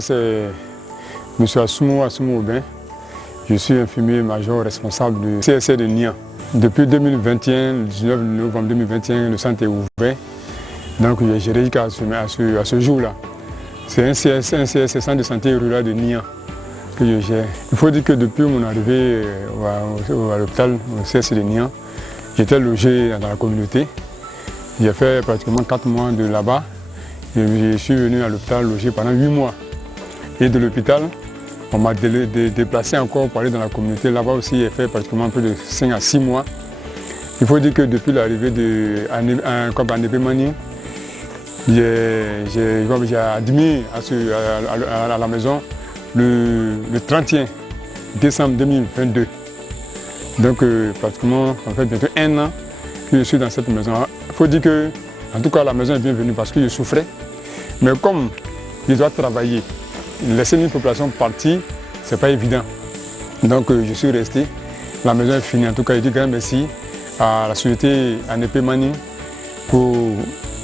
moi c'est M. Assoumou Aubin. Je suis infirmier major responsable du CSC de Nian. Depuis 2021, le 19 novembre 2021, le centre est ouvert. Donc j'ai géré jusqu'à ce jour-là. C'est un CSC, centre de santé rural de Nian, que je gère. Il faut dire que depuis mon arrivée à l'hôpital, au CSC de Nian, j'étais logé dans la communauté. J'ai fait pratiquement 4 mois de là-bas. Je suis venu à l'hôpital logé pendant 8 mois. Et de l'hôpital, on m'a déplacé encore pour aller dans la communauté. Là-bas aussi, j'ai fait pratiquement plus de 5 à 6 mois. Il faut dire que depuis l'arrivée à Népé-Mani, j'ai admis à la maison le 31 décembre 2022. Donc pratiquement, en fait, bientôt 1 an que je suis dans cette maison. Il faut dire que, en tout cas, la maison est bienvenue parce que je souffrais. Mais comme je dois travailler, laisser une population partir, ce n'est pas évident. Donc je suis resté. La maison est finie. En tout cas, je dis grand merci à la société Népé-Mani pour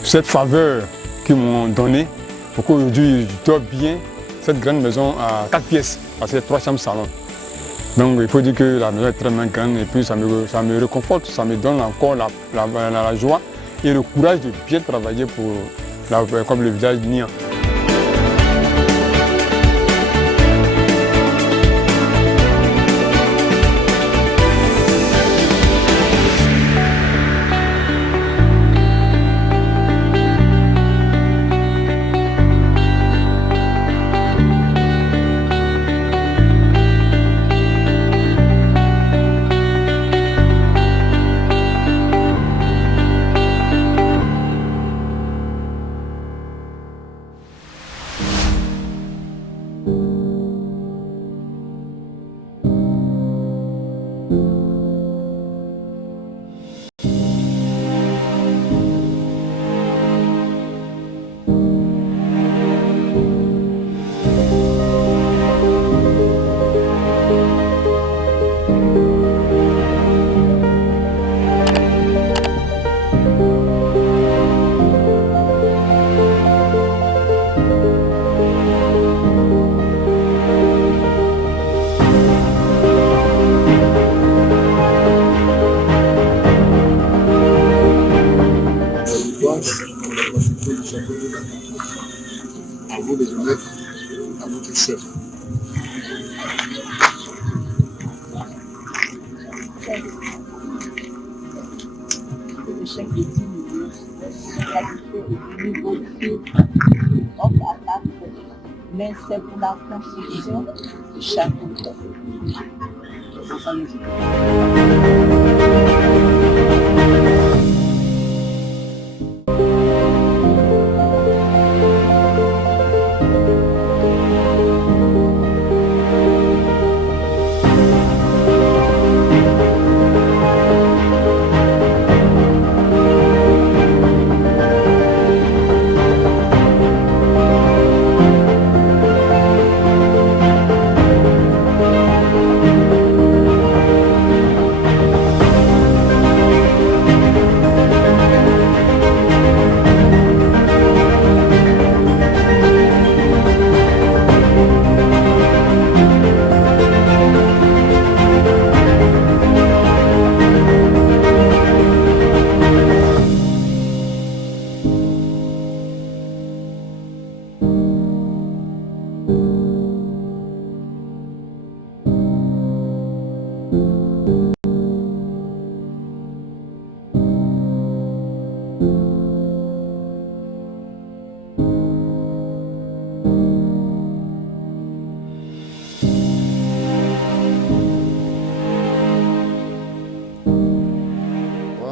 cette faveur qu'ils m'ont donnée. Pour qu'aujourd'hui, je dors bien cette grande maison à 4 pièces, parce qu'il y a 3 chambres salon. Donc il faut dire que la maison est très grande et puis ça me réconforte, ça me donne encore la joie et le courage de bien travailler comme le village de Nian. À vous les honneurs, à votre chef. Le chef de 10 minutes, la est modifiée notre attaque, mais c'est pour la construction de chaque couple.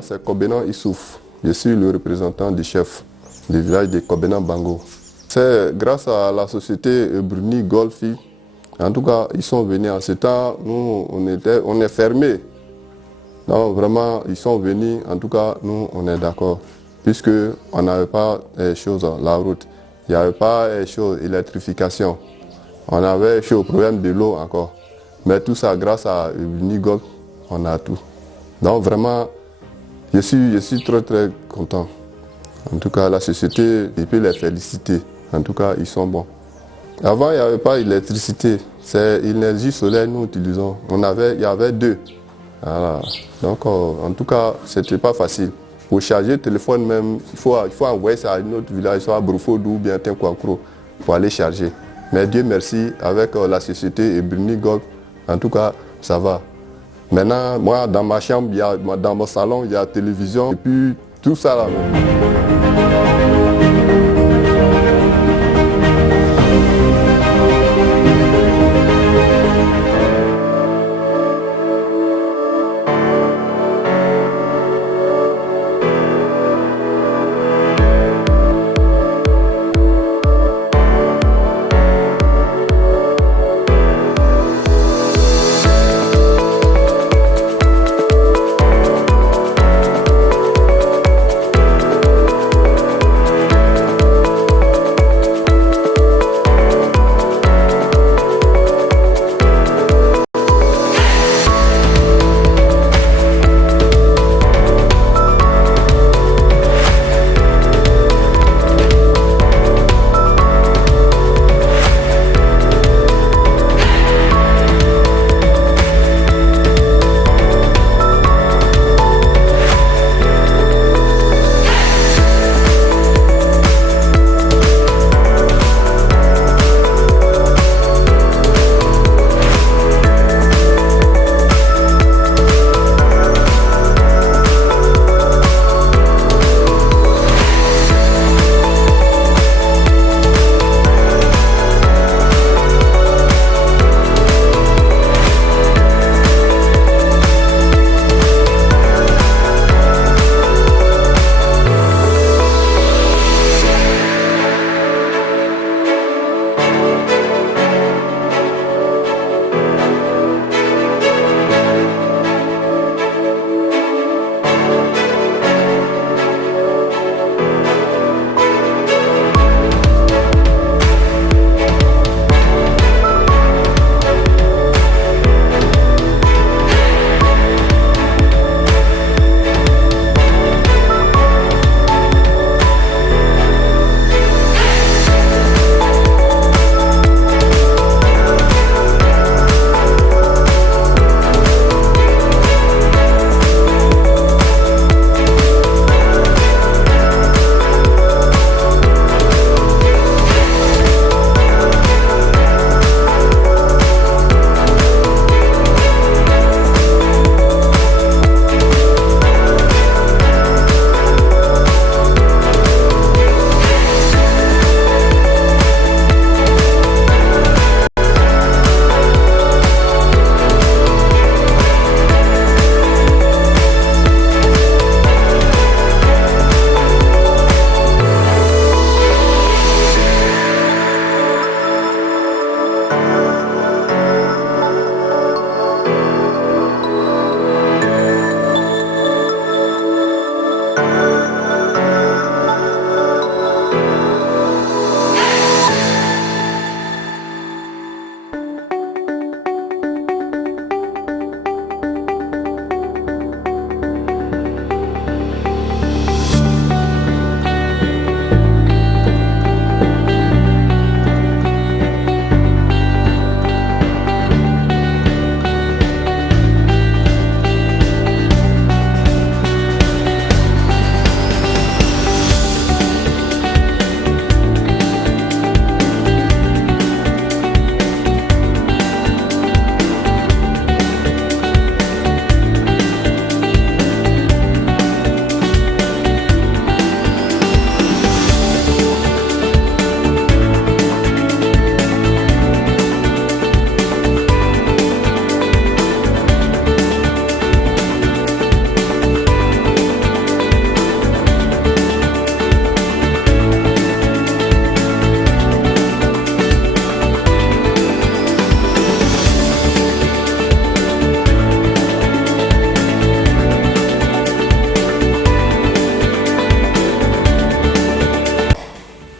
C'est Kobenan Issouf. Je suis le représentant du chef du village de Kobenan Bango. C'est grâce à la société Bruni Golfi. En tout cas, ils sont venus en ce temps. Nous, on est fermés. Donc vraiment, ils sont venus. En tout cas, nous, on est d'accord. Puisqu'on n'avait pas les choses, la route. Il n'y avait pas les choses, l'électrification. On avait le problème de l'eau encore. Mais tout ça, grâce à Bruni Golf, on a tout. Donc vraiment, je suis très très content. En tout cas, la société, je peux les féliciter. En tout cas, ils sont bons. Avant, il n'y avait pas d'électricité. C'est l'énergie solaire nous utilisons. Il y avait deux. Voilà. Donc, en tout cas, ce n'était pas facile. Pour charger le téléphone même, il faut envoyer ça à un autre village, soit à Brufodou ou bien Tinkwakro, pour aller charger. Mais Dieu merci, avec la société et Bruni Gold, en tout cas, ça va. Maintenant, moi, dans ma chambre, dans mon salon, il y a la télévision et puis tout ça là.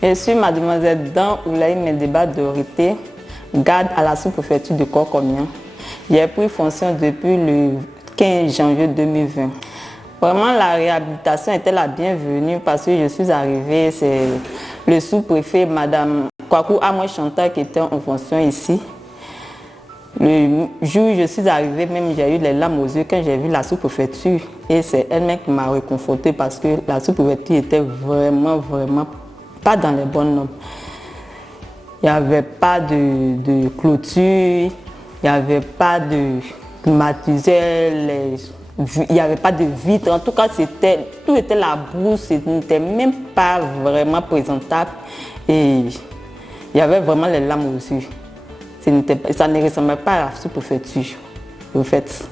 Je suis mademoiselle Dan Oulaye Medeba Dorité, garde à la sous-préfecture de Korkomian. J'ai pris fonction depuis le 15 janvier 2020. Vraiment, la réhabilitation était la bienvenue parce que je suis arrivée, c'est le sous-préfet, Madame Kwaku a mon chanteur qui était en fonction ici. Le jour où je suis arrivée, même j'ai eu les larmes aux yeux quand j'ai vu la sous-préfecture. Et c'est elle-même qui m'a réconfortée parce que la sous-préfecture était vraiment pas dans les bonnes normes. Il n'y avait pas de clôture, il n'y avait pas de climatiseur, il n'y avait pas de vitre. En tout cas, tout était la brousse, ce n'était même pas vraiment présentable. Et il y avait vraiment les larmes aux yeux. Ça ne ressemblait pas à la sous-préfecture, en fait.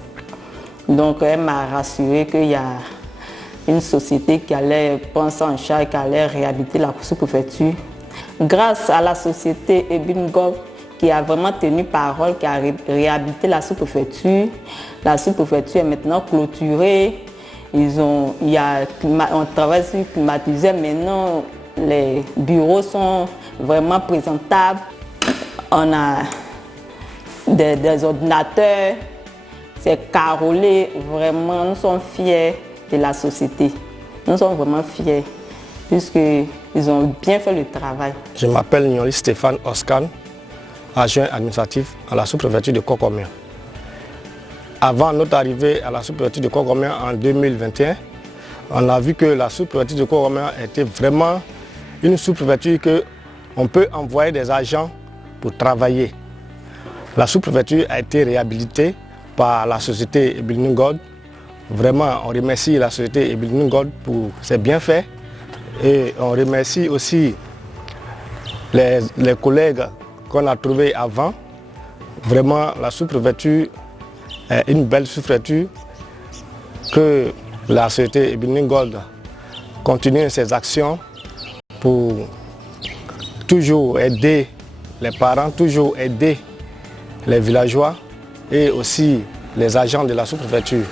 Donc, elle m'a rassuré qu'il y a une société qui allait prendre ça en charge, qui allait réhabiliter la sous-préfecture. Grâce à la société Ebingov, qui a vraiment tenu parole, qui a réhabilité la sous-préfecture. La sous-préfecture est maintenant clôturée. On travaille sur le climatiseur. Maintenant, les bureaux sont vraiment présentables. On a des ordinateurs. C'est carrelé. Vraiment, nous sommes fiers de la société. Nous sommes vraiment fiers, puisqu'ils ont bien fait le travail. Je m'appelle Nyoli Stéphane Oscan, adjoint administratif à la sous-préfecture de Kokomia. Avant notre arrivée à la sous-préfecture de Kokomia en 2021, on a vu que la sous-préfecture de Kokomia était vraiment une sous-préfecture qu'on peut envoyer des agents pour travailler. La sous-préfecture a été réhabilitée par la société Ebling God. Vraiment, on remercie la société Ebling God pour ses bienfaits et on remercie aussi les collègues qu'on a trouvés avant. Vraiment, la sous-préfecture est une belle sous-préfecture que la société Ebling God continue ses actions pour toujours aider les parents, toujours aider les villageois et aussi les agents de la sous-préfecture.